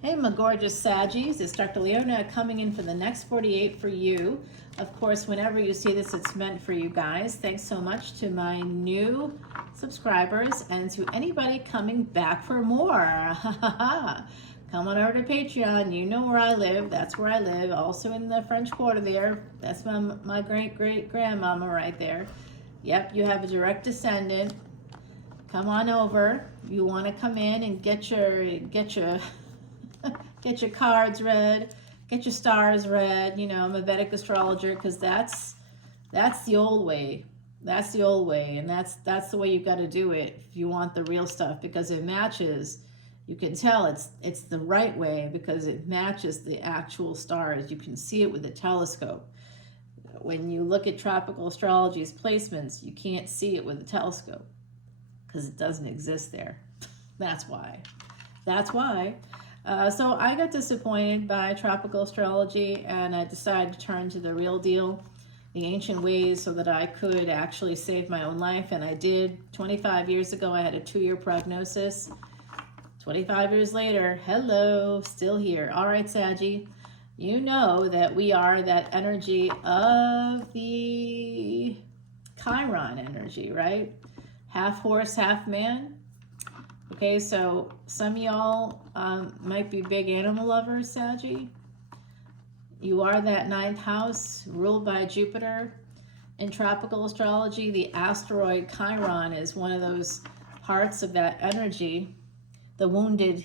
Hey, my gorgeous Saggies. It's Dr. Leona coming in for the next 48 for you. Of course, whenever you see this, it's meant for you guys. Thanks so much to my new subscribers and to anybody coming back for more. Come on over to Patreon. You know where I live. That's where I live. Also in the French Quarter there. That's my great-great-grandmama right there. Yep, you have a direct descendant. Come on over. You want to come in and get your get your cards read, get your stars read. You know, I'm a Vedic astrologer because that's the old way. That's the old way, and that's the way you've got to do it if you want the real stuff, because it matches. You can tell it's the right way because it matches the actual stars. You can see it with a telescope. When you look at tropical astrology's placements, you can't see it with a telescope because it doesn't exist there. That's why. That's why. So I got disappointed by tropical astrology, and I decided to turn to the real deal, the ancient ways, so that I could actually save my own life. And I did. 25 years ago, I had a 2-year prognosis. 25 years later, hello, still here. All right, Saggie, you know that we are that energy of the Chiron energy, right? Half horse, half man. Okay, so some of y'all might be big animal lovers, Saggie. You are that 9th house ruled by Jupiter. In tropical astrology, the asteroid Chiron is one of those parts of that energy. The wounded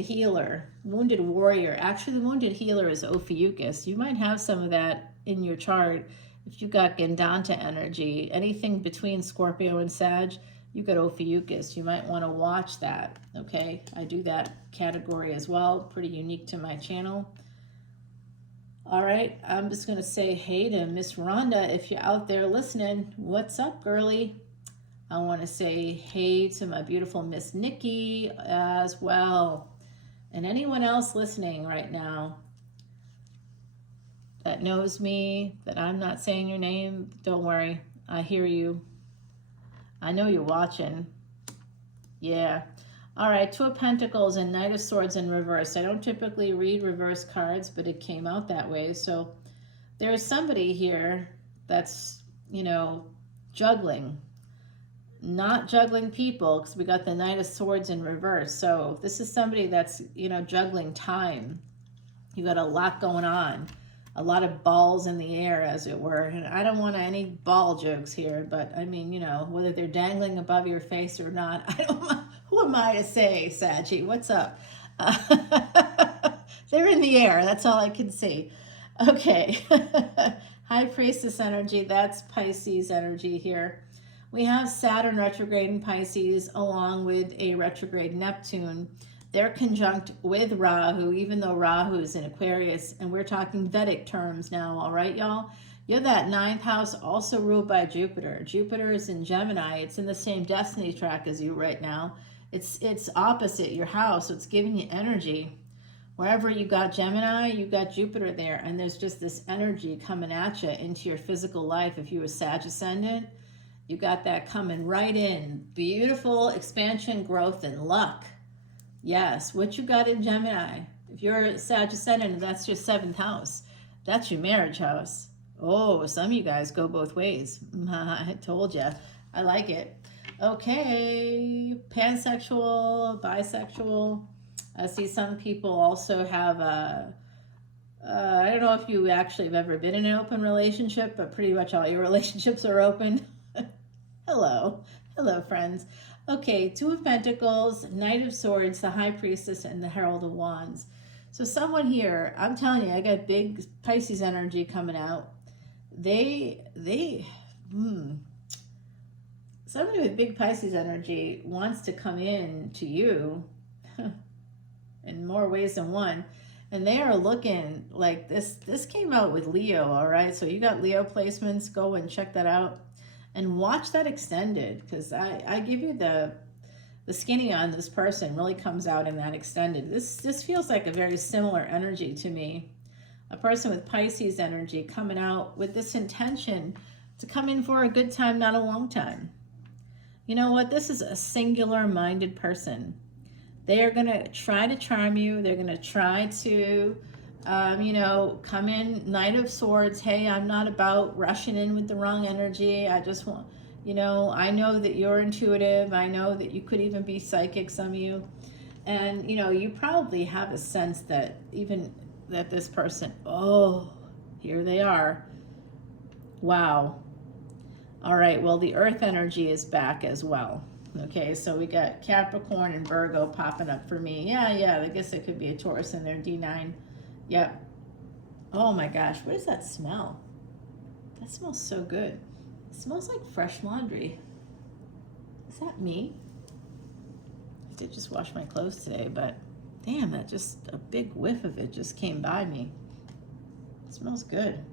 healer, wounded warrior. Actually, the wounded healer is Ophiuchus. You might have some of that in your chart if you got Gandanta energy. Anything between Scorpio and Sag, you got Ophiuchus. You might want to watch that, okay? I do that category as well, pretty unique to my channel. All right, I'm just going to say hey to Miss Rhonda. If you're out there listening, what's up, girly? I want to say hey to my beautiful Miss Nikki as well. And anyone else listening right now that knows me, that I'm not saying your name, don't worry. I hear you. I know you're watching. Yeah. All right, 2 of Pentacles and Knight of Swords in reverse. I don't typically read reverse cards, but it came out that way. So there's somebody here that's, you know, juggling. Not juggling people, because we got the Knight of Swords in reverse. So this is somebody that's, you know, juggling time. You got a lot going on. A lot of balls in the air, as it were. And I don't want any ball jokes here, but I mean, you know, whether they're dangling above your face or not, I don't. Who am I to say, Saggie? What's up? They're in the air. That's all I can see. Okay. High Priestess energy. That's Pisces energy here. We have Saturn retrograde in Pisces along with a retrograde Neptune. They're conjunct with Rahu, even though Rahu is in Aquarius, and we're talking Vedic terms now, all right, y'all? You're that 9th house also ruled by Jupiter. Jupiter is in Gemini. It's in the same destiny track as you right now. It's opposite your house, so it's giving you energy. Wherever you got Gemini, you got Jupiter there, and there's just this energy coming at you into your physical life. If you were Sag Ascendant, you got that coming right in. Beautiful expansion, growth, and luck. Yes, what you got in Gemini. If you're Sag Ascendant, that's your 7th house. That's your marriage house. Oh, some of you guys go both ways. I told you. I like it. Okay, pansexual, bisexual. I see some people also have I don't know if you actually have ever been in an open relationship, but pretty much all your relationships are open. Hello. Hello, friends. Okay, 2 of Pentacles, Knight of Swords, the High Priestess, and the Herald of Wands. So someone here, I'm telling you, I got big Pisces energy coming out. Somebody with big Pisces energy wants to come in to you in more ways than one. And they are looking like this. This came out with Leo, all right? So you got Leo placements. Go and check that out. And watch that extended, because I give you the skinny on this person really comes out in that extended. This feels like a very similar energy to me. A person with Pisces energy coming out with this intention to come in for a good time, not a long time. You know what? This is a singular-minded person. They are going to try to charm you. They're going to try to, you know, come in Knight of Swords. Hey, I'm not about rushing in with the wrong energy. I just want, you know, I know that you're intuitive. I know that you could even be psychic, some of you. And, you know, you probably have a sense that even that this person, oh, here they are. Wow. All right, well, the earth energy is back as well. Okay, so we got Capricorn and Virgo popping up for me. Yeah, I guess it could be a Taurus in there, D9. Yep. Oh my gosh, what does that smell? That smells so good. It smells like fresh laundry. Is that me? I did just wash my clothes today, but damn, that just, a big whiff of it just came by me. It smells good.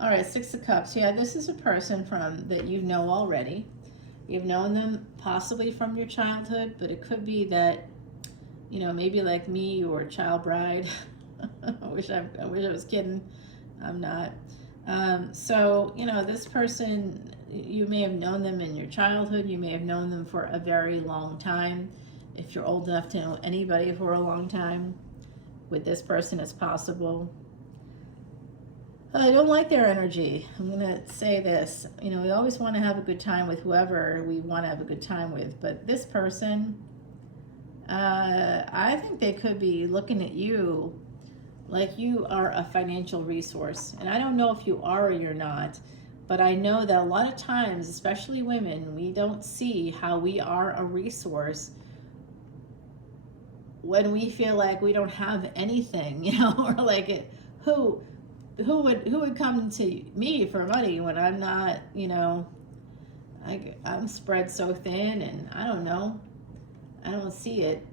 All right, Six of Cups. Yeah, this is a person from that you know already. You've known them possibly from your childhood, but it could be that, you know, maybe like me, you were a child bride. I wish I was kidding. I'm not. So, you know, this person, you may have known them in your childhood. You may have known them for a very long time. If you're old enough to know anybody for a long time, with this person it's possible. I don't like their energy. I'm going to say this. You know, we always want to have a good time with whoever we want to have a good time with. But this person, I think they could be looking at you like you are a financial resource. And I don't know if you are or you're not. But I know that a lot of times, especially women, we don't see how we are a resource when we feel like we don't have anything, you know, or like who would come to me for money when I'm not, you know, I'm spread so thin, and I don't know, I don't see it,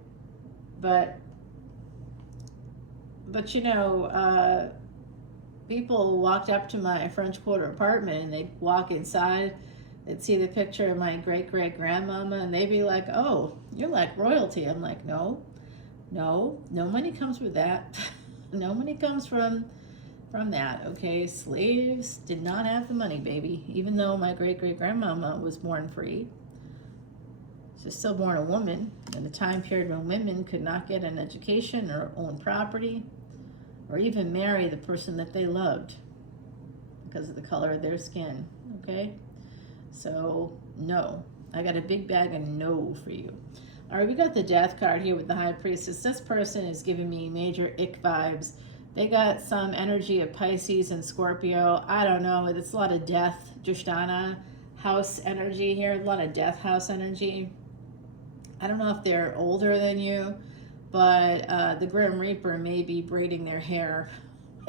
but you know, people walked up to my French Quarter apartment and they'd walk inside, they'd see the picture of my great-great-grandmama and they'd be like, oh, you're like royalty. I'm like, no money comes with that. No money comes from that. Okay, slaves did not have the money, baby. Even though my great-great-grandmama was born free, she's still born a woman in a time period when women could not get an education or own property or even marry the person that they loved because of the color of their skin. Okay, so no, I got a big bag of no for you. All right, we got the Death card here with the High Priestess. This person is giving me major ick vibes. They got some energy of Pisces and Scorpio. I don't know. It's a lot of death, Jushtana house energy here. A lot of death house energy. I don't know if they're older than you, but the Grim Reaper may be braiding their hair.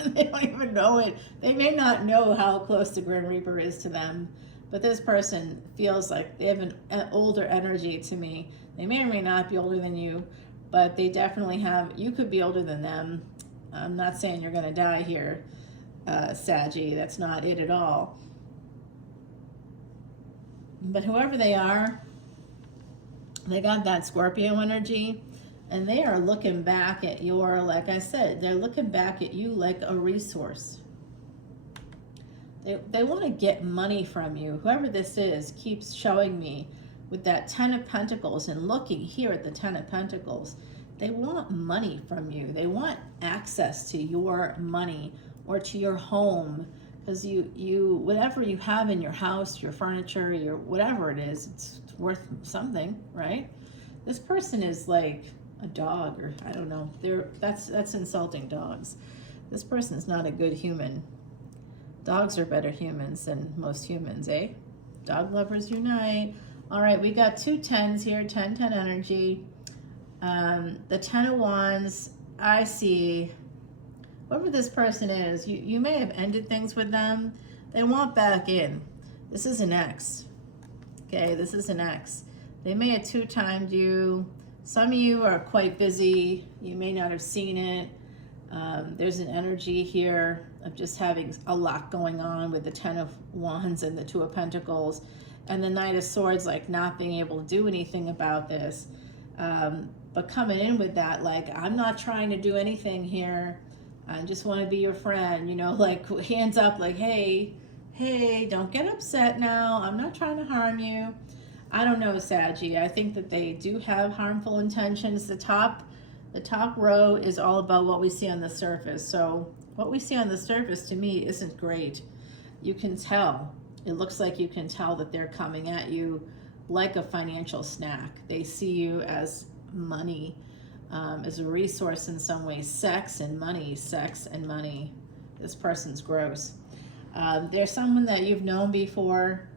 They don't even know it. They may not know how close the Grim Reaper is to them, but this person feels like they have an older energy to me. They may or may not be older than you, but they definitely have, you could be older than them. I'm not saying you're going to die here, Saggie. That's not it at all. But whoever they are, they got that Scorpio energy, and they are looking back at your, like I said, they're looking back at you like a resource. They want to get money from you. Whoever this is keeps showing me with that Ten of Pentacles, and looking here at the Ten of Pentacles. They want money from you. They want access to your money or to your home, because you whatever you have in your house, your furniture, your whatever it is, it's worth something, right? This person is like a dog, or I don't know. That's insulting dogs. This person is not a good human. Dogs are better humans than most humans, eh? Dog lovers unite. All right, we got two tens here, 10-10 energy. The Ten of Wands, I see, whoever this person is, you may have ended things with them. They want back in. This is an ex. Okay, this is an ex. They may have two-timed you. Some of you are quite busy. You may not have seen it. There's an energy here of just having a lot going on with the Ten of Wands and the Two of Pentacles and the Knight of Swords, like not being able to do anything about this. But coming in with that, like, I'm not trying to do anything here. I just want to be your friend, you know, like hands up, like, hey, don't get upset now. I'm not trying to harm you. I don't know, Saggie. I think that they do have harmful intentions. The top row is all about what we see on the surface. So what we see on the surface to me isn't great. You can tell. It looks like you can tell that they're coming at you like a financial snack. They see you as money, as a resource in some way. Sex and money, sex and money. This person's gross. There's someone that you've known before.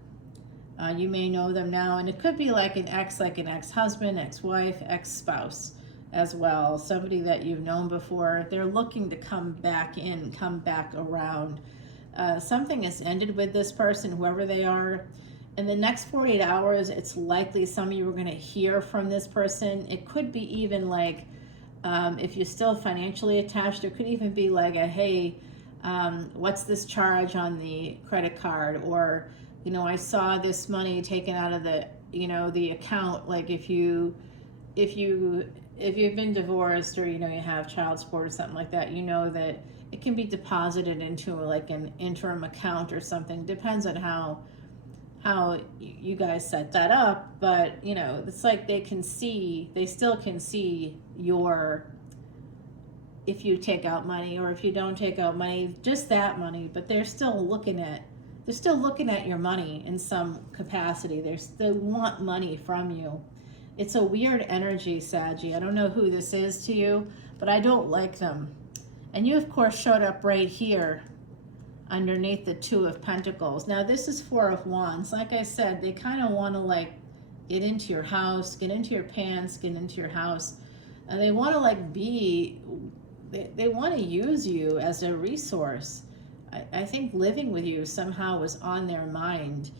You may know them now, and it could be like an ex-husband, ex-wife, ex-spouse as well. Somebody that you've known before. They're looking to come back in, come back around. Something has ended with this person, whoever they are. In the next 48 hours, it's likely some of you are going to hear from this person. It could be even like, if you're still financially attached, there could even be like a, hey, what's this charge on the credit card? Or, you know, I saw this money taken out of the, you know, the account. Like if you've been divorced, or, you know, you have child support or something like that, you know that it can be deposited into like an interim account or something. Depends on how you guys set that up. But, you know, it's like they still can see your, if you take out money or if you don't take out money, just that money, but they're still looking at your money in some capacity. They want money from you. It's a weird energy, Saggie. I don't know who this is to you, but I don't like them. And you, of course, showed up right here underneath the Two of Pentacles. Now, this is Four of Wands. Like I said, they kind of want to, like, get into your house, get into your pants, get into your house. And they want to, like, they want to use you as a resource. I think living with you somehow was on their mind.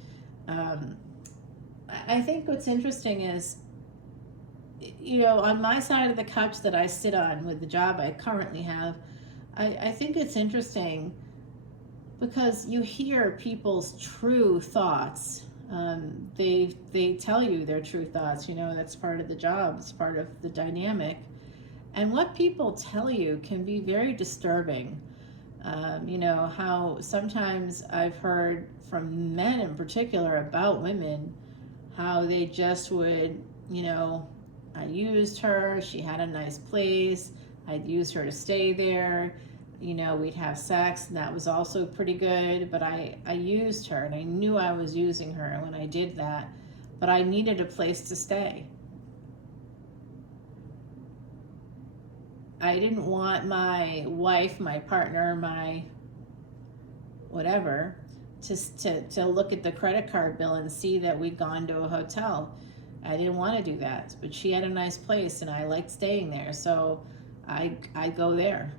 I think what's interesting is, you know, on my side of the couch that I sit on with the job I currently have, I think it's interesting because you hear people's true thoughts. They tell you their true thoughts. You know, that's part of the job. It's part of the dynamic. And what people tell you can be very disturbing. You know, how sometimes I've heard from men in particular about women, how they just would, you know, I used her, she had a nice place, I'd use her to stay there, you know, we'd have sex, and that was also pretty good, but I used her, and I knew I was using her when I did that, but I needed a place to stay. I didn't want my wife, my partner, my whatever, to look at the credit card bill and see that we'd gone to a hotel. I didn't want to do that, but she had a nice place and I liked staying there, so I go there.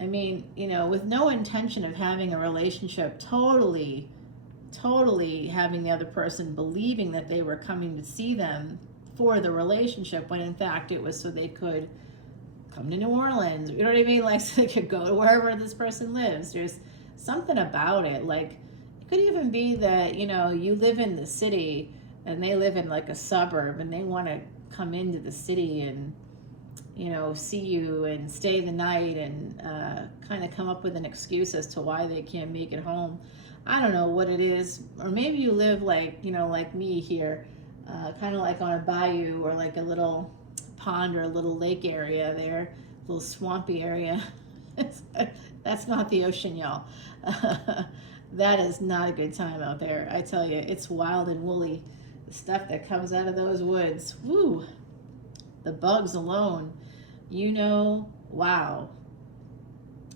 I mean, you know, with no intention of having a relationship, totally having the other person believing that they were coming to see them for the relationship, when in fact it was so they could come to New Orleans, you know what I mean? Like, so they could go to wherever this person lives. There's something about it. Like, it could even be that, you know, you live in the city and they live in like a suburb and they want to come into the city and, you know, see you and stay the night and kind of come up with an excuse as to why they can't make it home. I don't know what it is. Or maybe you live like, you know, like me here, kind of like on a bayou or like a little pond or a little lake area there, a little swampy area. That's not the ocean, y'all. That is not a good time out there. I tell you, it's wild and woolly. The stuff that comes out of those woods, woo, the bugs alone, you know, wow.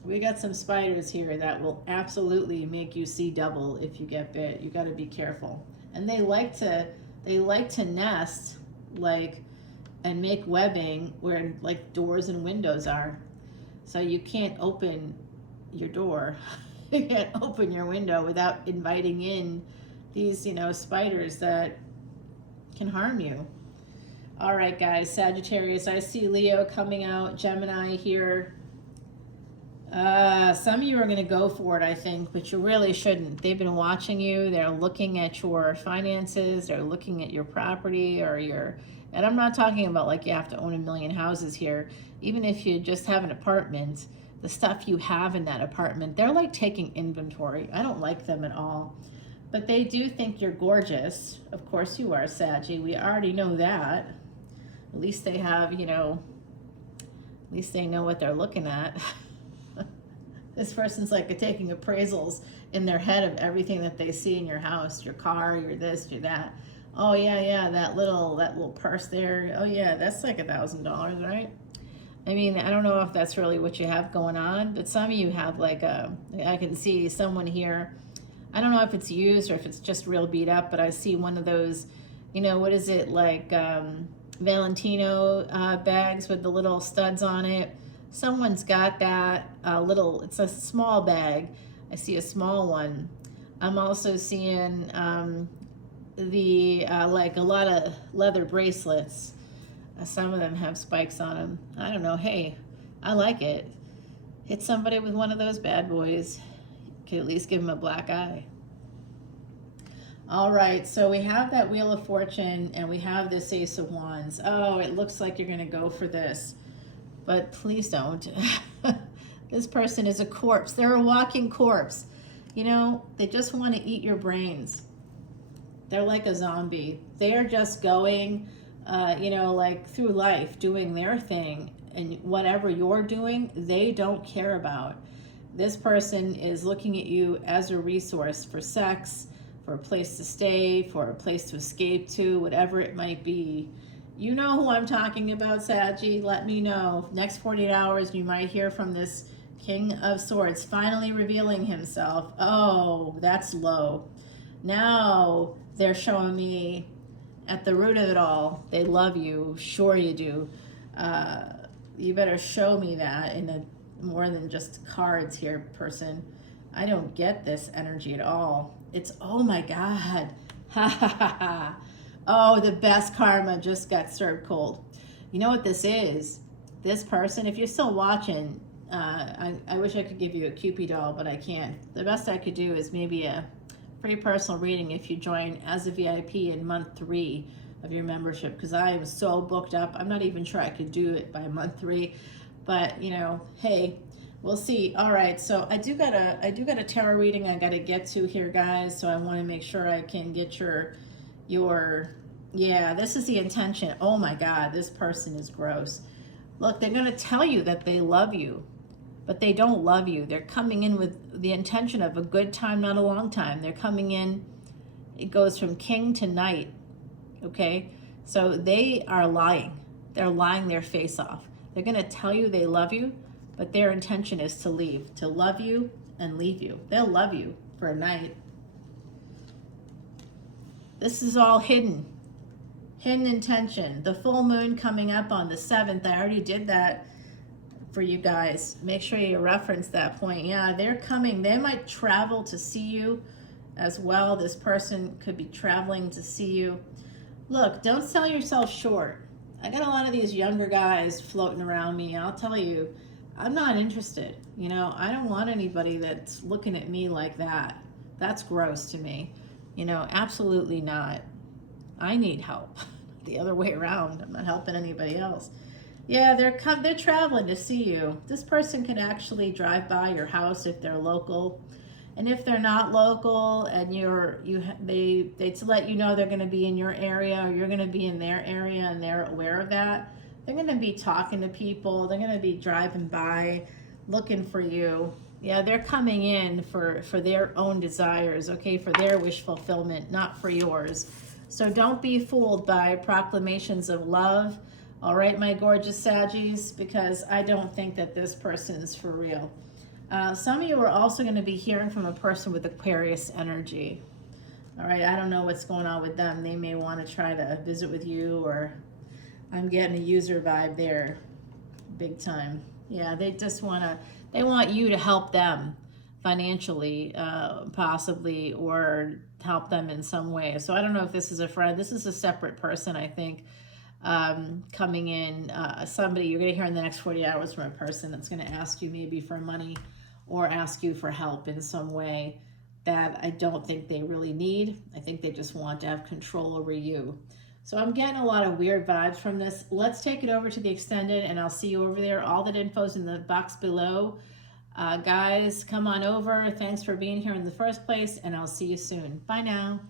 We got some spiders here that will absolutely make you see double if you get bit. You got to be careful. And they like to nest, like, and make webbing where like doors and windows are. So you can't open your door. You can't open your window without inviting in these, you know, spiders that can harm you. All right, guys, Sagittarius, I see Leo coming out, Gemini here. Some of you are going to go for it, I think, but you really shouldn't. They've been watching you. They're looking at your finances. They're looking at your property or your, and I'm not talking about like you have to own 1 million houses here. Even if you just have an apartment, the stuff you have in that apartment, they're like taking inventory. I don't like them at all. But they do think you're gorgeous. Of course you are, Saggie. We already know that. At least they have, you know, at least they know what they're looking at. This person's like taking appraisals in their head of everything that they see in your house, your car, your this, your that. Oh yeah, that little purse there. Oh yeah, that's like $1,000, right? I mean, I don't know if that's really what you have going on, but some of you have like I can see someone here. I don't know if it's used or if it's just real beat up, but I see one of those, you know, what is it, like Valentino bags with the little studs on it. Someone's got that little, it's a small bag. I see a small one. I'm also seeing like a lot of leather bracelets. Some of them have spikes on them. I don't know. Hey, I like it. Hit somebody with one of those bad boys. Could at least give them a black eye. All right, so we have that Wheel of Fortune and we have this Ace of Wands. Oh, it looks like you're going to go for this, but please don't. This person is a corpse. They're a walking corpse. You know, they just want to eat your brains. They're like a zombie. They are just going, you know, like through life doing their thing, and whatever you're doing, they don't care about. This person is looking at you as a resource for sex, for a place to stay, for a place to escape to, whatever it might be. You know who I'm talking about, Saggie. Let me know. Next 48 hours, you might hear from this King of Swords finally revealing himself. Oh, that's low. Now they're showing me at the root of it all, they love you. Sure you do. You better show me that in a more than just cards here, person. I don't get this energy at all. It's, oh my God. Ha ha ha ha. Oh, the best karma just got served cold. You know what this is? This person, if you're still watching, I wish I could give you a Cupid doll, but I can't. The best I could do is maybe a free personal reading if you join as a VIP in month 3 of your membership, because I am so booked up. I'm not even sure I could do it by month 3. But, you know, hey, we'll see. All right, so I do got a tarot reading I got to get to here, guys. So I want to make sure I can get your yeah, this is the intention. Oh my God, this person is gross. Look, they're going to tell you that they love you, but they don't love you. They're coming in with the intention of a good time, not a long time. They're coming in, it goes from king to knight, okay? So they are lying. They're lying their face off. They're going to tell you they love you, but their intention is to leave, to love you and leave you. They'll love you for a night. This is all hidden. Hidden intention. The full moon coming up on the 7th. I already did that for you guys. Make sure you reference that point. Yeah, they're coming. They might travel to see you as well. This person could be traveling to see you. Look, don't sell yourself short. I got a lot of these younger guys floating around me. I'll tell you, I'm not interested. You know, I don't want anybody that's looking at me like that. That's gross to me. You know, absolutely not. I need help. The other way around. I'm not helping anybody else. Yeah, they're traveling to see you. This person can actually drive by your house if they're local. And if they're not local and they to let you know they're going to be in your area or you're going to be in their area and they're aware of that, they're going to be talking to people. They're going to be driving by, looking for you. Yeah, they're coming in for their own desires, okay, for their wish fulfillment, not for yours. So don't be fooled by proclamations of love, all right, my gorgeous Saggies, because I don't think that this person's for real. Some of you are also going to be hearing from a person with Aquarius energy. All right, I don't know what's going on with them. They may want to try to visit with you, or I'm getting a user vibe there, big time. Yeah, they just they want you to help them financially, possibly, or help them in some way. So I don't know if this is a friend. This is a separate person, I think, coming in. Somebody you're going to hear in the next 40 hours from a person that's going to ask you maybe for money or ask you for help in some way that I don't think they really need. I think they just want to have control over you. So I'm getting a lot of weird vibes from this. Let's take it over to the extended, and I'll see you over there. All that info's in the box below. Guys, come on over. Thanks for being here in the first place, and I'll see you soon. Bye now.